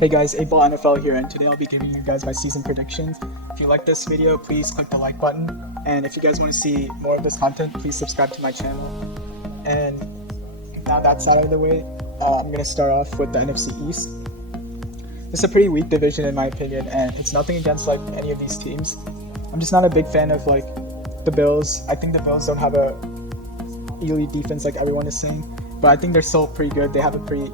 Hey guys, 8ball NFL here, and today I'll be giving you guys my season predictions. If you like this video, please click the like button, and if you guys want to see more of this content, please subscribe to my channel. And now that's out of the way, I'm going to start off with the NFC East. This is a pretty weak division in my opinion, and it's nothing against like any of these teams. I'm just not a big fan of like the Bills. I think the Bills don't have a elite defense like everyone is saying, but I think they're still pretty good. They have a pretty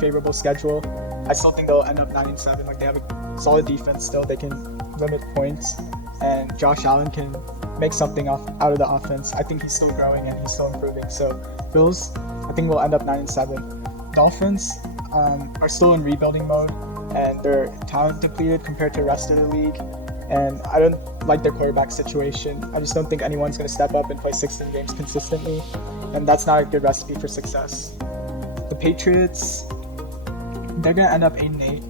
favorable schedule. I still think they'll end up 9-7. Like, they have a solid defense still. They can limit points, and Josh Allen can make something out of the offense. I think he's still growing and he's still improving. So Bills, I think will end up 9-7. Dolphins are still in rebuilding mode, and they're talent depleted compared to the rest of the league. And I don't like their quarterback situation. I just don't think anyone's going to step up and play 16 games consistently, and that's not a good recipe for success. The Patriots, they're gonna end up 8-8,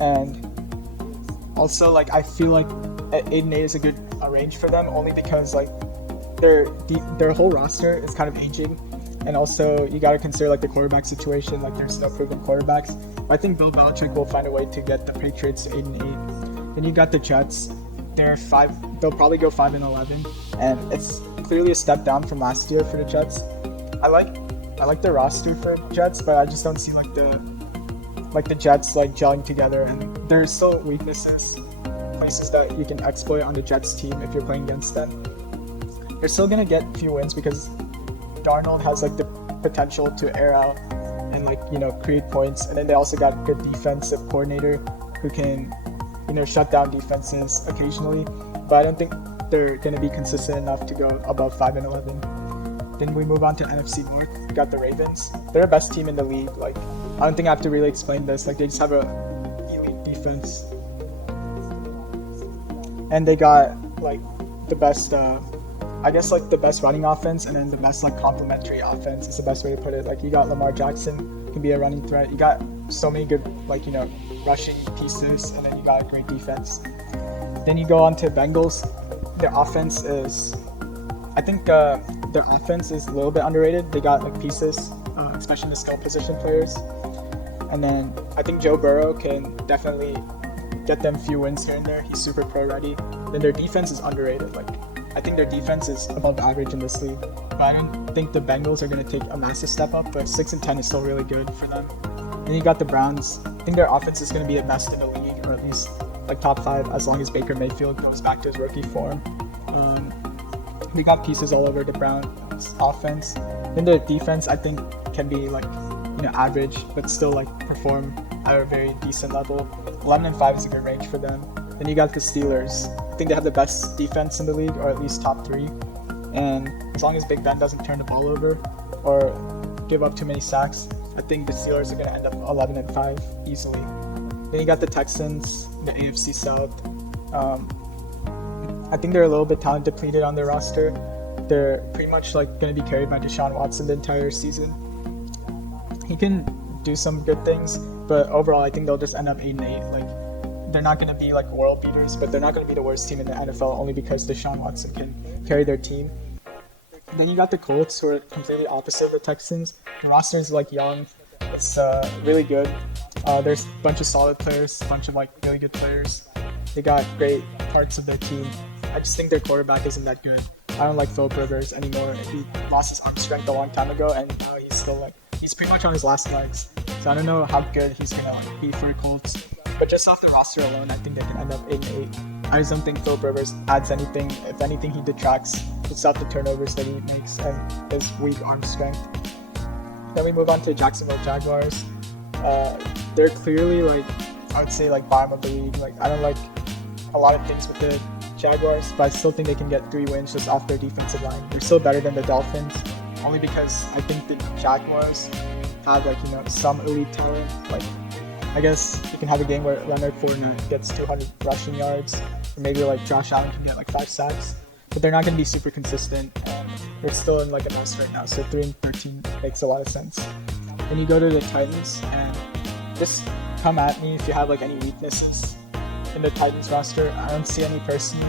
and also like I feel like 8-8 is a good range for them, only because like their whole roster is kind of aging, and also you gotta consider like the quarterback situation. Like, there's no proven quarterbacks. I think Bill Belichick will find a way to get the Patriots to 8-8. Then you got the Jets. They'll probably go 5-11, and it's clearly a step down from last year for the Jets. I like the roster for Jets, but I just don't see like the Jets like gelling together, and there's still weaknesses, places that you can exploit on the Jets team if you're playing against them. They're still gonna get a few wins because Darnold has like the potential to air out and create points, and then they also got a good defensive coordinator who can shut down defenses occasionally, but I don't think they're gonna be consistent enough to go above 5-11. Then we move on to NFC North. We got the Ravens. They're the best team in the league. Like, I don't think I have to really explain this. Like, they just have a elite defense, and they got like the best, the best running offense, and then the best like complementary offense is the best way to put it. Like, you got Lamar Jackson, can be a running threat. You got so many good rushing pieces, and then you got a great defense. Then you go on to Bengals. Their offense is, I think their offense is a little bit underrated. They got like pieces, especially the skill position players. And then I think Joe Burrow can definitely get them a few wins here and there. He's super pro ready. Then their defense is underrated. Like, I think their defense is above average in this league. But I don't think the Bengals are going to take a massive step up, but 6-10 is still really good for them. Then you got the Browns. I think their offense is going to be the best in the league, or at least like top 5, as long as Baker Mayfield comes back to his rookie form. We got pieces all over the Browns offense. Then their defense, I think, can be average, but still perform at a very decent level. 11-5 is a good range for them. Then you got the Steelers. I think they have the best defense in the league, or at least top 3. And as long as Big Ben doesn't turn the ball over or give up too many sacks, I think the Steelers are going to end up 11-5 easily. Then you got the Texans, the AFC South. I think they're a little bit talent depleted on their roster. They're pretty much going to be carried by Deshaun Watson the entire season. He can do some good things, but overall I think they'll just end up 8-8. They're not going to be world beaters, but they're not going to be the worst team in the NFL, only because Deshaun Watson can carry their team. And then you got the Colts, who are completely opposite of the Texans. The roster is young. It's really good. There's a bunch of solid players, a bunch of really good players. They got great parts of their team. I just think their quarterback isn't that good. I don't like Philip Rivers anymore. He lost his arm strength a long time ago, and now he's still he's pretty much on his last legs. So I don't know how good he's gonna be for the Colts. But just off the roster alone, I think they can end up 8-8. I just don't think Philip Rivers adds anything. If anything, he detracts. It's not the turnovers that he makes and his weak arm strength. Then we move on to Jacksonville Jaguars. They're clearly I would say bottom of the league. I don't like a lot of things with the Jaguars, but I still think they can get 3 wins just off their defensive line. They're still better than the Dolphins, only because I think the Jaguars have some elite talent. I guess you can have a game where Leonard Fournette gets 200 rushing yards, or maybe Josh Allen can get 5 sacks, but they're not going to be super consistent. They're still in a mess right now, so 3-13 makes a lot of sense. Then you go to the Titans, and just come at me if you have any weaknesses in the Titans roster. I don't see any personally.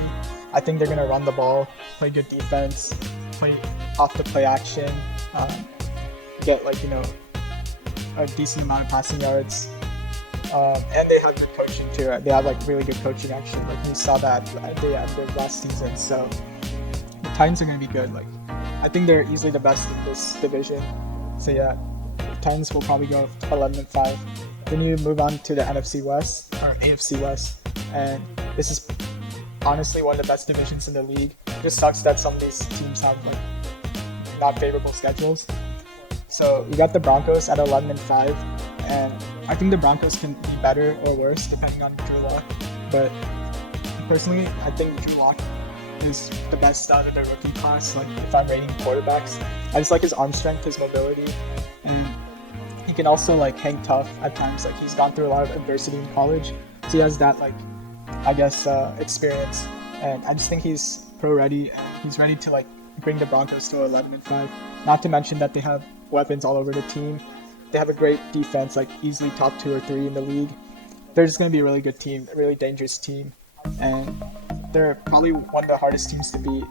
I think they're going to run the ball, play good defense, play off the play action, get a decent amount of passing yards. And they have good coaching too. They have like really good coaching actually. Like you saw that at the end of last season. So the Titans are going to be good. Like I think they're easily the best in this division. So yeah, the Titans will probably go 11-5. Then you move on to the NFC West or AFC West, and this is honestly one of the best divisions in the league. It just sucks that some of these teams have like not favorable schedules. So you got the Broncos at 11-5, and I think the Broncos can be better or worse depending on Drew Lock. But personally, I think Drew Lock is the best out of the rookie class. Like if I'm rating quarterbacks, I just like his arm strength, his mobility, and he can also like hang tough at times. Like he's gone through a lot of adversity in college, so he has that like I guess experience. And I just think he's pro ready, and he's ready to like bring the Broncos to 11-5. Not to mention that they have weapons all over the team. They have a great defense, like easily top 2 or 3 in the league. They're just going to be a really good team, a really dangerous team. And they're probably one of the hardest teams to beat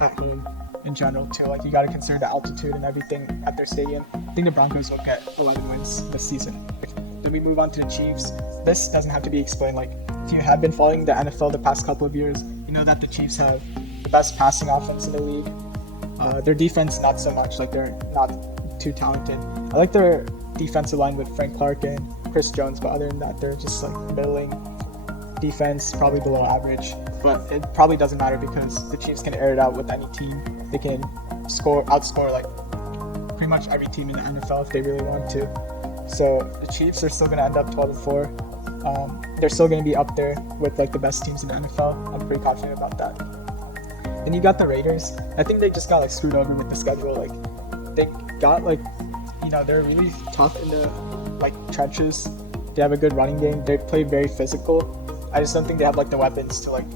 at home in general too. Like you got to consider the altitude and everything at their stadium. I think the Broncos will get 11 wins this season. Then we move on to the Chiefs. This doesn't have to be explained. Like if you have been following the NFL the past couple of years, you know that the Chiefs have the best passing offense in the league. Their defense, not so much. Like they're not too talented. I like their defensive line with Frank Clark and Chris Jones, but other than that, they're just like middling defense, probably below average. But it probably doesn't matter because the Chiefs can air it out with any team. They can outscore like pretty much every team in the NFL if they really want to. So the Chiefs are still going to end up 12-4. They're still going to be up there with like the best teams in the NFL. I'm pretty confident about that. Then you got the Raiders. I think they just got like screwed over with the schedule. Like they got like, you know, they're really tough in the like trenches. They have a good running game. They play very physical. I just don't think they have like the weapons to like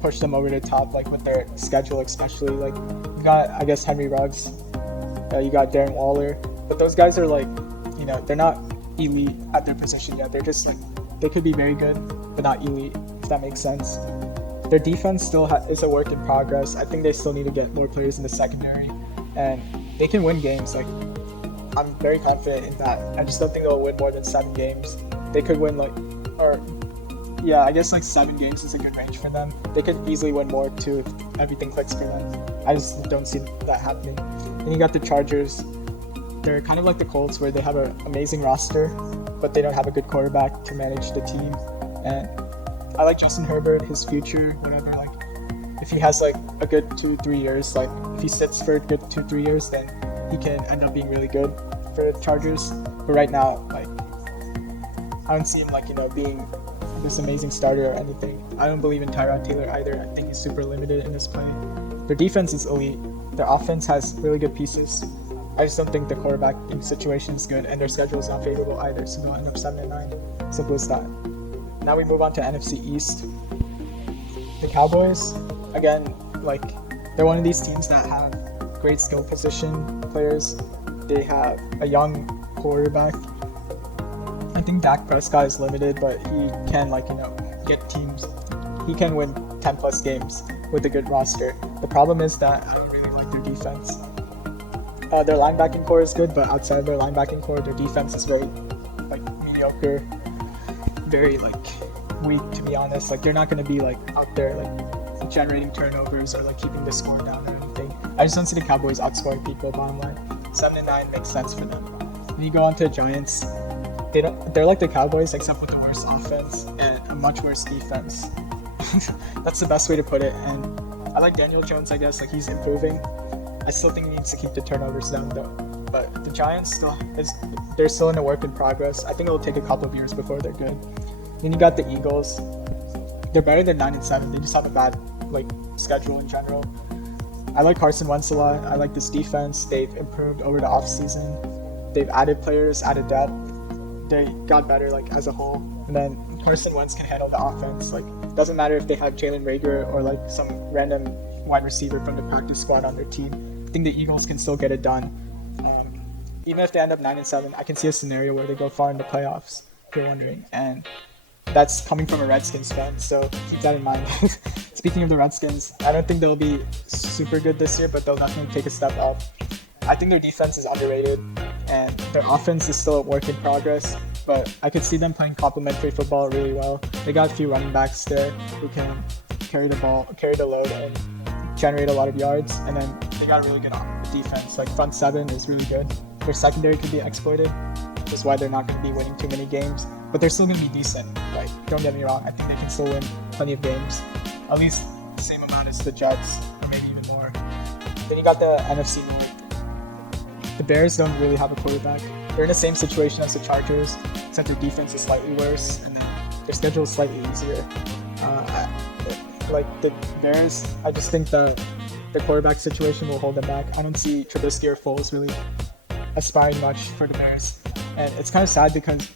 push them over the top, like with their schedule, especially. Like you got, I guess, Henry Ruggs. You got Darren Waller, but those guys are like, you know, they're not elite at their position yet. They're just like, they could be very good, but not elite, if that makes sense. Their defense still is a work in progress. I think they still need to get more players in the secondary, and they can win games. Like I'm very confident in that. I just don't think they'll win more than 7 games. They could win like, or yeah, I guess like 7 games is a good range for them. They could easily win more too if everything clicks for them. I just don't see that happening. Then you got the Chargers. They're kind of like the Colts, where they have an amazing roster, but they don't have a good quarterback to manage the team. And I like Justin Herbert, his future, whatever. Like, if he has like a good 2-3 years, like if he sits for a good 2-3 years, then he can end up being really good for the Chargers. But right now, like, I don't see him like, you know, being this amazing starter or anything. I don't believe in Tyrod Taylor either. I think he's super limited in his play. Their defense is elite. Their offense has really good pieces. I just don't think the quarterbacking situation is good, and their schedule is not favorable either, so they'll end up 7-9. Simple as that. Now we move on to NFC East. The Cowboys, again, like, they're one of these teams that have great skill position players. They have a young quarterback. I think Dak Prescott is limited, but he can, like, you know, get teams. He can win 10 plus games with a good roster. The problem is that I don't really like their defense. Their linebacking core is good, but outside of their linebacking core, their defense is very like mediocre, very like weak, to be honest. Like they're not going to be like out there like generating turnovers or like keeping the score down or anything. I just don't see the Cowboys outscoring people. Bottom line, 7-9 makes sense for them. When you go on to the Giants, they're like the Cowboys except with a worse offense and a much worse defense. That's the best way to put it. And I like Daniel Jones, I guess. Like he's improving. I still think he needs to keep the turnovers down though. But the Giants they're still in a work in progress. I think it'll take a couple of years before they're good. Then you got the Eagles. They're better than 9-7. They just have a bad like schedule in general. I like Carson Wentz a lot. I like this defense. They've improved over the offseason. They've added players, added depth. They got better like as a whole. And then Carson Wentz can handle the offense. Like doesn't matter if they have Jalen Reagor or like some random wide receiver from the practice squad on their team. I think the Eagles can still get it done. Even if they end up 9-7, I can see a scenario where they go far in the playoffs, if you're wondering. And that's coming from a Redskins fan, so keep that in mind. Speaking of the Redskins, I don't think they'll be super good this year, but they'll definitely take a step up. I think their defense is underrated, and their offense is still a work in progress. but I could see them playing complementary football really well. They got a few running backs there who can carry the ball, carry the load, and generate a lot of yards. And then they got a really good defense. Like front seven is really good. Their secondary could be exploited, which is why they're not going to be winning too many games. But they're still going to be decent. Like, don't get me wrong, I think they can still win plenty of games. At least the same amount as the Jets, or maybe even more. Then you got the NFC North. The Bears don't really have a quarterback. They're in the same situation as the Chargers, except their defense is slightly worse, and then their schedule is slightly easier. Like the Bears, I just think the quarterback situation will hold them back. I don't see Trubisky or Foles really aspiring much for the Bears. And it's kind of sad because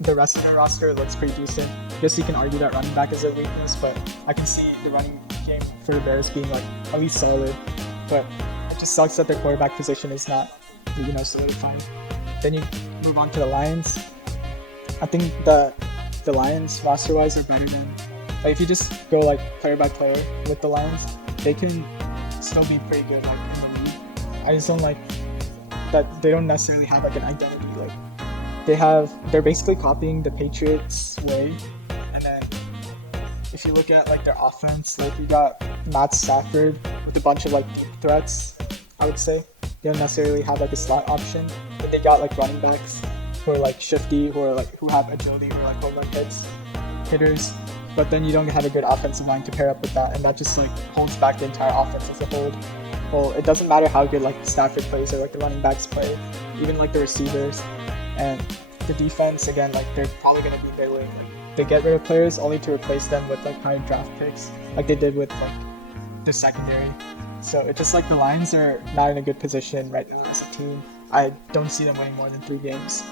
the rest of their roster looks pretty decent. I guess you can argue that running back is a weakness, but I can see the running game for the Bears being like at least solid. But it just sucks that their quarterback position is not, solidified. Then you move on to the Lions. I think the Lions roster-wise are better than, like, if you just go like player by player with the Lions, they can still be pretty good like in the league. I just don't like that they don't necessarily have like an identity. Like they're basically copying the Patriots way. And then if you look at like their offense, like you got Matt Stafford with a bunch of like deep threats, I would say. They don't necessarily have like a slot option, but they got like running backs who are like shifty, who have agility, who are like home run hitters. But then you don't have a good offensive line to pair up with that, and that just like holds back the entire offense as a whole. Well, it doesn't matter how good like Stafford plays or like the running backs play, even like the receivers and the defense. Again, like they're probably gonna be bailing. Like they get rid of players only to replace them with like high draft picks, like they did with like the secondary. So it's just like the Lions are not in a good position right now as a team. I don't see them winning more than 3 games.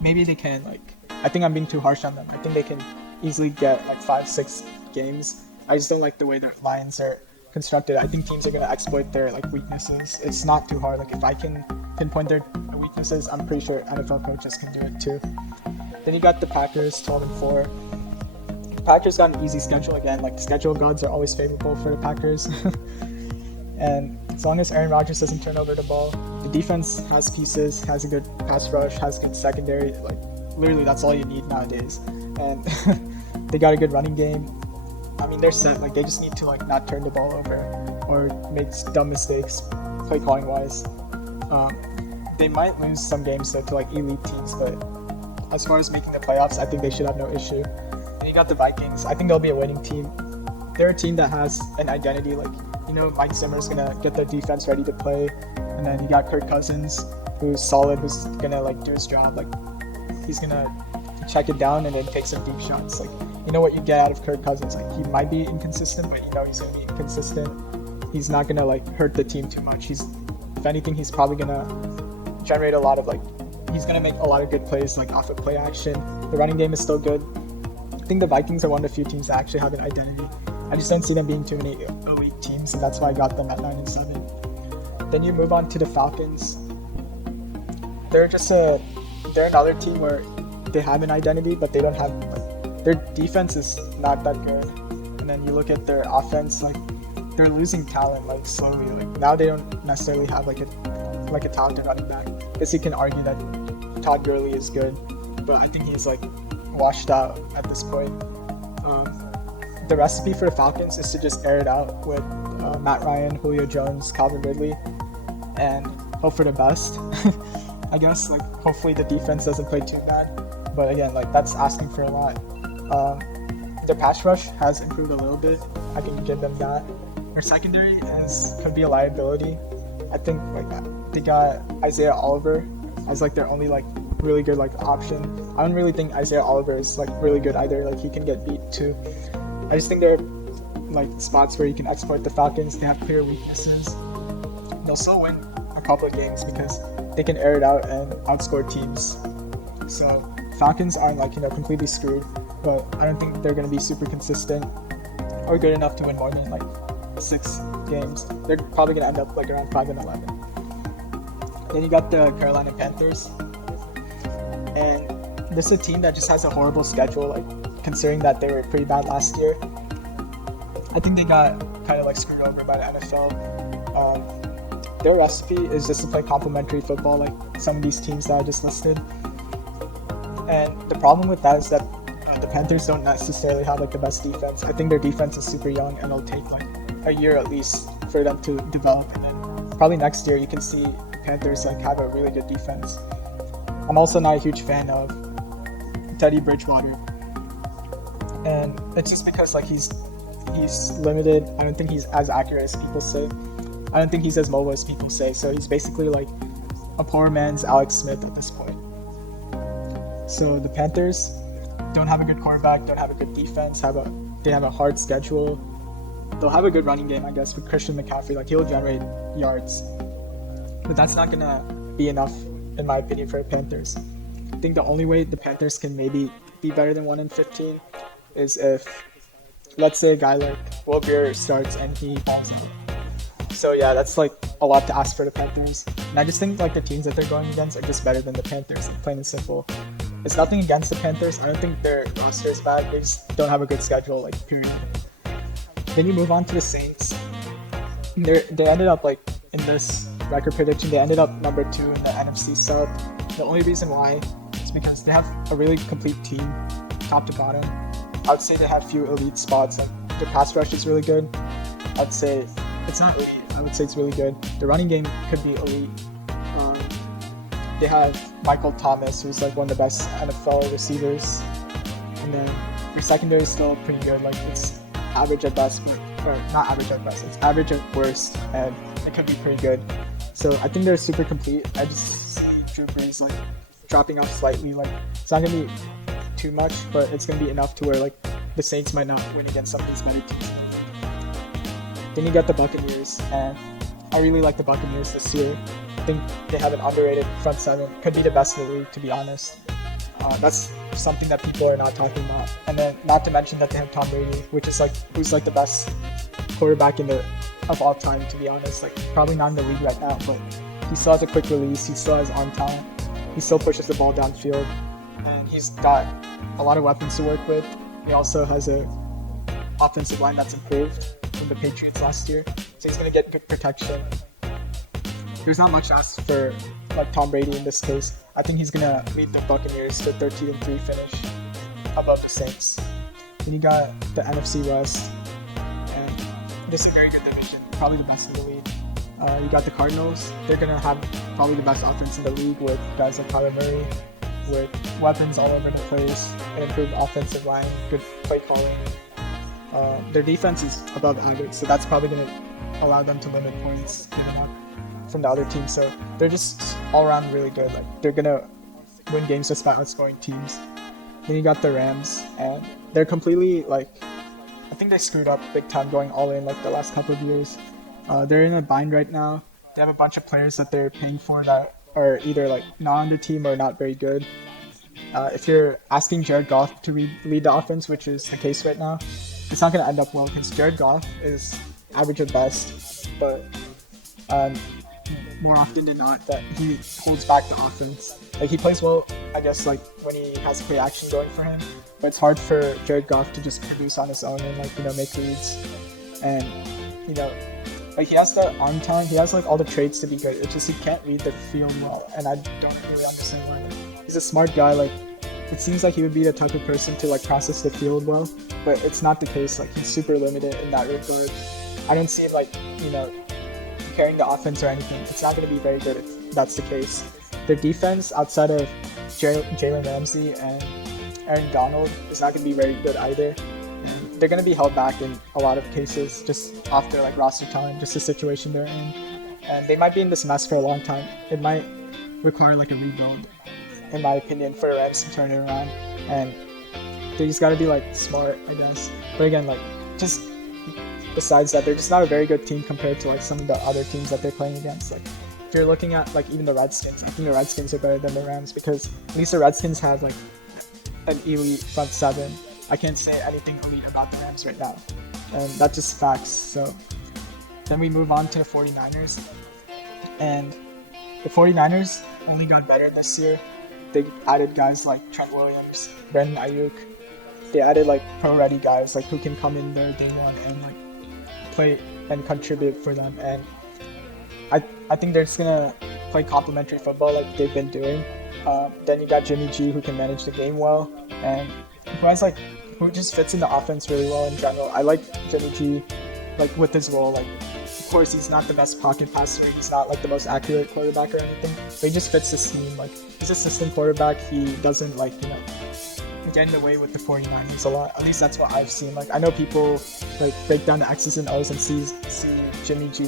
Maybe they can. Like I think I'm being too harsh on them. I think they can easily get like 5-6 games. I just don't like the way their Lions are constructed. I think teams are going to exploit their like weaknesses. It's not too hard. Like if I can pinpoint their weaknesses, I'm pretty sure NFL coaches can do it too. Then you got the Packers, 12-4. The Packers got an easy schedule again. Like the schedule gods are always favorable for the Packers. And as long as Aaron Rodgers doesn't turn over the ball, the defense has pieces, has a good pass rush, has good secondary. Like literally that's all you need nowadays. And they got a good running game. I mean, they're set. Like they just need to like not turn the ball over or make dumb mistakes play calling wise. They might lose some games though to like elite teams, but as far as making the playoffs, I think they should have no issue. And you got the Vikings. I think they'll be a winning team. They're a team that has an identity. Like Mike Zimmer's gonna get their defense ready to play, and then you got Kirk Cousins, who's solid, who's gonna like do his job. Like he's gonna check it down and then take some deep shots. Like what you get out of Kirk Cousins. Like he might be inconsistent, but he's gonna be consistent. He's not gonna like hurt the team too much. If anything, he's probably gonna generate a lot of he's gonna make a lot of good plays like off of play action. The running game is still good. I think the Vikings are one of the few teams that actually have an identity. I just don't see them being too many elite teams, and that's why I got them at 9-7. Then you move on to the Falcons. They're another team where they have an identity, but they don't have their defense is not that good. And then you look at their offense, like they're losing talent slowly. Like now they don't necessarily have like a talented running back. I guess you can argue that Todd Gurley is good, but I think he's washed out at this point. The recipe for the Falcons is to just air it out with Matt Ryan, Julio Jones, Calvin Ridley, and hope for the best. I guess hopefully the defense doesn't play too bad, but again that's asking for a lot. Their pass rush has improved a little bit. I can give them that. Their secondary could be a liability. I think they got Isaiah Oliver as their only really good option. I don't really think Isaiah Oliver is really good either. He can get beat too. I just think there are spots where you can exploit the Falcons. They have clear weaknesses. They'll still win a couple of games because they can air it out and outscore teams. So Falcons aren't completely screwed, but I don't think they're going to be super consistent or good enough to win more than 6 games. They're probably going to end up around 5-11. Then you got the Carolina Panthers, and this is a team that just has a horrible schedule. Considering that they were pretty bad last year, I think they got kind of screwed over by the NFL. Their recipe is just to play complementary football, like some of these teams that I just listed. And the problem with that is that the Panthers don't necessarily have like the best defense. I think their defense is super young, and it'll take like a year at least for them to develop. And then probably next year you can see the Panthers like have a really good defense. I'm also not a huge fan of Teddy Bridgewater, and it's just because like he's limited. I don't think he's as accurate as people say. I don't think he's as mobile as people say. So he's basically like a poor man's Alex Smith at this point. So the Panthers don't have a good quarterback, don't have a good defense, they have a hard schedule. They'll have a good running game, I guess, with Christian McCaffrey. Like, he'll generate yards. But that's not gonna be enough, in my opinion, for the Panthers. I think the only way the Panthers can maybe be better than 1-15 is if, let's say, a guy like Will Grier starts and he balls out. So yeah, that's like a lot to ask for the Panthers. And I just think like the teams that they're going against are just better than the Panthers, like, plain and simple. It's nothing against the Panthers. I don't think their roster is bad. They just don't have a good schedule, like, period. Then you move on to the Saints. They ended up, like, in this record prediction, they ended up number 2 in the NFC South. The only reason why is because they have a really complete team, top to bottom. I would say they have few elite spots. Like, their pass rush is really good. I'd say it's not elite. I would say it's really good. The running game could be elite. They have Michael Thomas, who's like one of the best NFL receivers. And then your secondary is still pretty good. Like, it's average at best, or not average at best, it's average at worst, and it could be pretty good. So I think they're super complete. I just see Drew Brees like dropping off slightly. Like, it's not gonna be too much, but it's gonna be enough to where like the Saints might not win against some of these better teams. Then you got the Buccaneers, and I really like the Buccaneers this year. I think they have an underrated front seven. Could be the best in the league, to be honest. That's something that people are not talking about. And then, not to mention that they have Tom Brady, who's like the best quarterback of all time, to be honest. Like, probably not in the league right now, but he still has a quick release. He still has arm talent. He still pushes the ball downfield, and he's got a lot of weapons to work with. He also has a offensive line that's improved from the Patriots last year, so he's gonna get good protection. There's not much asked for like Tom Brady in this case. I think he's gonna lead the Buccaneers to 13-3 finish above the Saints. Then you got the NFC West, and this is a very good division, probably the best in the league. You got the Cardinals. They're gonna have probably the best offense in the league with guys like Kyler Murray, with weapons all over the place, an improved offensive line, good play calling. Their defense is above average, so that's probably gonna allow them to limit points given up from the other teams. So they're just all around really good. Like, they're gonna win games despite outscoring teams. Then you got the Rams, and they're completely like, I think they screwed up big time going all in like the last couple of years. They're in a bind right now. They have a bunch of players that they're paying for that are either like not on their team or not very good. If you're asking Jared Goff to lead the offense, which is the case right now, it's not gonna end up well because Jared Goff is average at best, but more often than not that he holds back the offense. Like, he plays well, I guess, like when he has play action going for him, but it's hard for Jared Goff to just produce on his own and like, make reads. And like, he has the arm talent, he has like all the traits to be good. It's just he can't read the field well, and I don't really understand why. He's a smart guy. Like, it seems like he would be the type of person to like process the field well, but it's not the case. Like, he's super limited in that regard. I don't see him like carrying the offense or anything. It's not going to be very good if that's the case. Their defense, outside of Jalen Ramsey and Aaron Donald, is not going to be very good either. And they're going to be held back in a lot of cases just off their like roster talent, just the situation they're in. And they might be in this mess for a long time. It might require like a rebuild, in my opinion, for the Rams to turn it around. And they just got to be like smart, I guess. But again, like, just besides that, they're just not a very good team compared to like some of the other teams that they're playing against. Like, if you're looking at like even the Redskins, I think the Redskins are better than the Rams because at least the Redskins have like an elite front seven. I can't say anything elite about the Rams right now, and that's just facts. So then we move on to the 49ers, and the 49ers only got better this year. They added guys like Trent Williams, Brandon Ayuk. They added like pro-ready guys like who can come in there day one and like play and contribute for them. And I think they're just gonna play complementary football like they've been doing. Then you got Jimmy G, who can manage the game well, and who just fits in the offense really well in general. I like Jimmy G, like with his role. Like, of course, he's not the best pocket passer. He's not like the most accurate quarterback or anything. But he just fits the scheme. Like, he's a system quarterback. He doesn't get in the way with the 49ers a lot. At least that's what I've seen. Like, I know people like break down the X's and O's and see Jimmy G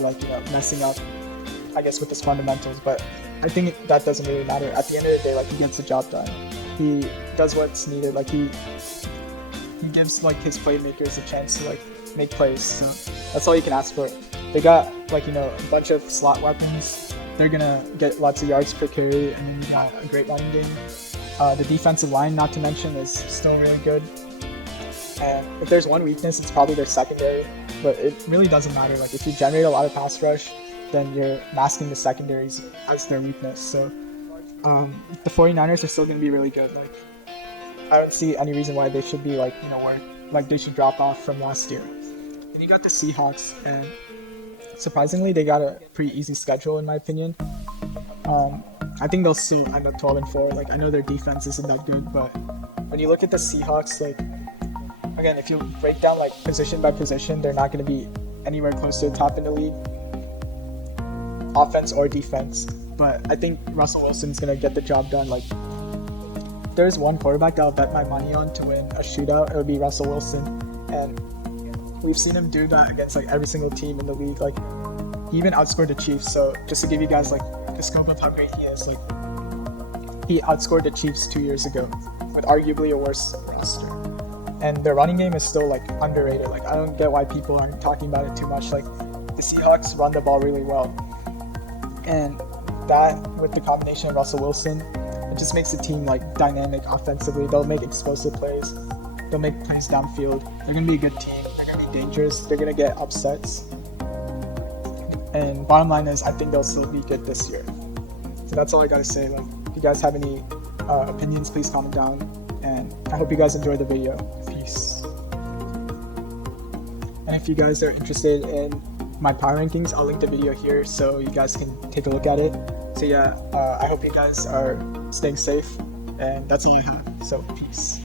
messing up, I guess, with his fundamentals. But I think that doesn't really matter. At the end of the day, like, he gets the job done. He does what's needed. Like, he gives like his playmakers a chance to like make plays. So that's all you can ask for. They got a bunch of slot weapons. They're gonna get lots of yards per carry, and then you got a great running game. The defensive line, not to mention, is still really good. And if there's one weakness, it's probably their secondary. But it really doesn't matter. Like, if you generate a lot of pass rush, then you're masking the secondaries as their weakness. So the 49ers are still going to be really good. Like, I don't see any reason why they should be they should drop off from last year. And you got the Seahawks, and surprisingly, they got a pretty easy schedule in my opinion. I think they'll still end up 12-4. Like, I know their defense isn't that good, but when you look at the Seahawks, like, again, if you break down like position by position, they're not going to be anywhere close to the top in the league, offense or defense. But I think Russell Wilson's going to get the job done. Like, there's one quarterback that I'll bet my money on to win a shootout, it would be Russell Wilson. And we've seen him do that against like every single team in the league. Like, he even outscored the Chiefs. So just to give you guys like the scope of how great he is, like, he outscored the Chiefs 2 years ago with arguably a worse roster. And their running game is still like underrated. Like, I don't get why people aren't talking about it too much. Like, the Seahawks run the ball really well, and that with the combination of Russell Wilson, it just makes the team like dynamic offensively. They'll make explosive plays. They'll make plays downfield. They're gonna be a good team. They're gonna be dangerous. They're gonna get upsets. And bottom line is, I think they'll still be good this year. So that's all I gotta say. Like, if you guys have any opinions, please comment down. And I hope you guys enjoyed the video. Peace. And if you guys are interested in my power rankings, I'll link the video here so you guys can take a look at it. So yeah, I hope you guys are staying safe, and that's all I have. So peace.